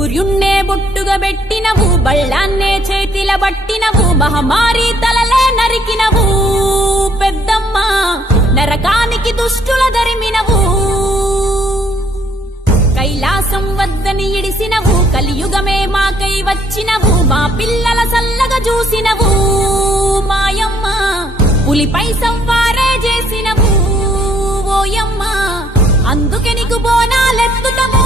సూర్యున్నే బొట్టుగా పెట్టినవు, బళ్ళాన్నే చేతిల బట్టినవు, మహమారి తలలే నరికినవు పెద్దమ్మ, నరకానికి దుష్టుల దరిమినవు. కైలాసం వద్దని ఇడిసినవు, కలియుగమే మాకై వచ్చినవు, మా పిల్లల సల్లగా చూసినవు మాయమ్మ, పులిపై సంవారే చేసినవు ఓయమ్మ, అందుకే నీకు బోనాలెత్తుటము.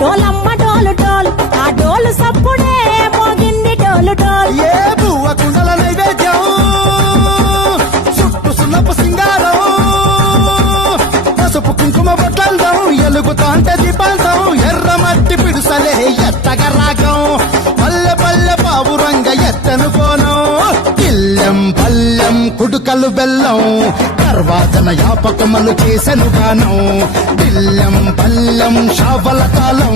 డోలమ్మ డోలు డోల్, ఆ డోలు సప్పుడే మోగింది డోలు డోల్. ఏ బువ్వ కుండల నైవేద్యం, చుట్టు సున్నపు సింగారం, పసుపు కుంకుమ బొట్లందం, ఎలుగుతాంటే దీపాంతం, ఎర్ర మట్టి పిడుసలే ఎత్తగ రాగం, పల్లె పల్లె పావురంగ ఎత్తను కోనం, ఇల్లెం పల్లెం కుడుకలు బెల్లం, తర్వాతన యాపకమలు చేసెను గానం, బిల్లెం పల్లెం షావల కాలం,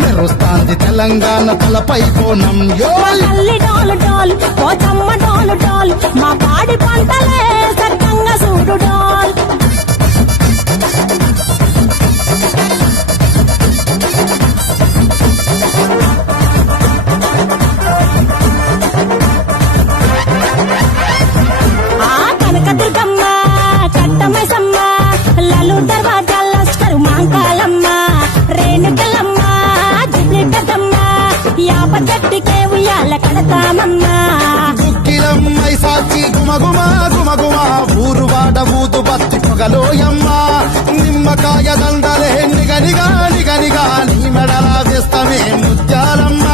మెరుస్తాంది తెలంగాణ తలపై కోణం. తల్లి డోలు డోల్, పోచమ్మ డోలు డోల్, మా పాడి పంటలే సక్కంగా చూడు డోల్. కనకదుర్గమ్మ కట్టమైసమ్మ, లలు దర్వాజా లస్కరు మాంకాలమ్మ, రేణుకలమ్మ జిబ్లి పెద్దమ్మ, యాప చెట్టుకే ఉయ్యాల కడతామమ్మ. దుక్కిలమ్మై సాచి గుమగుమ గుమగుమ, ఊరు వాడ ఊదు బత్తి పొగలోయమ్మ, నిమ్మకాయ దండలే నిగనిగా నిగనిగా, నీ మెడలా వేస్తమే ముత్యాలమ్మ,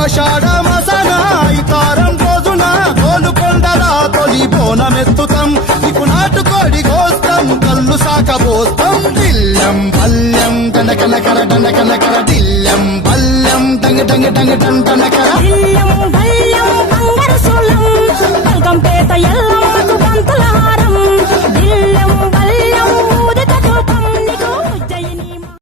ఆషాఢ మసన ఇతారం రోజున గోలుకొండలా తొలి బోనమెత్తుతాం, నీకు నాటుకోడి గోస్తాం, కళ్ళు సాకబోస్తాం, దిల్లెం పల్లెం దండకనకర దండకనకర, దిల్లెం పల్లెం డంగ డంగ డంగ డంగనకర.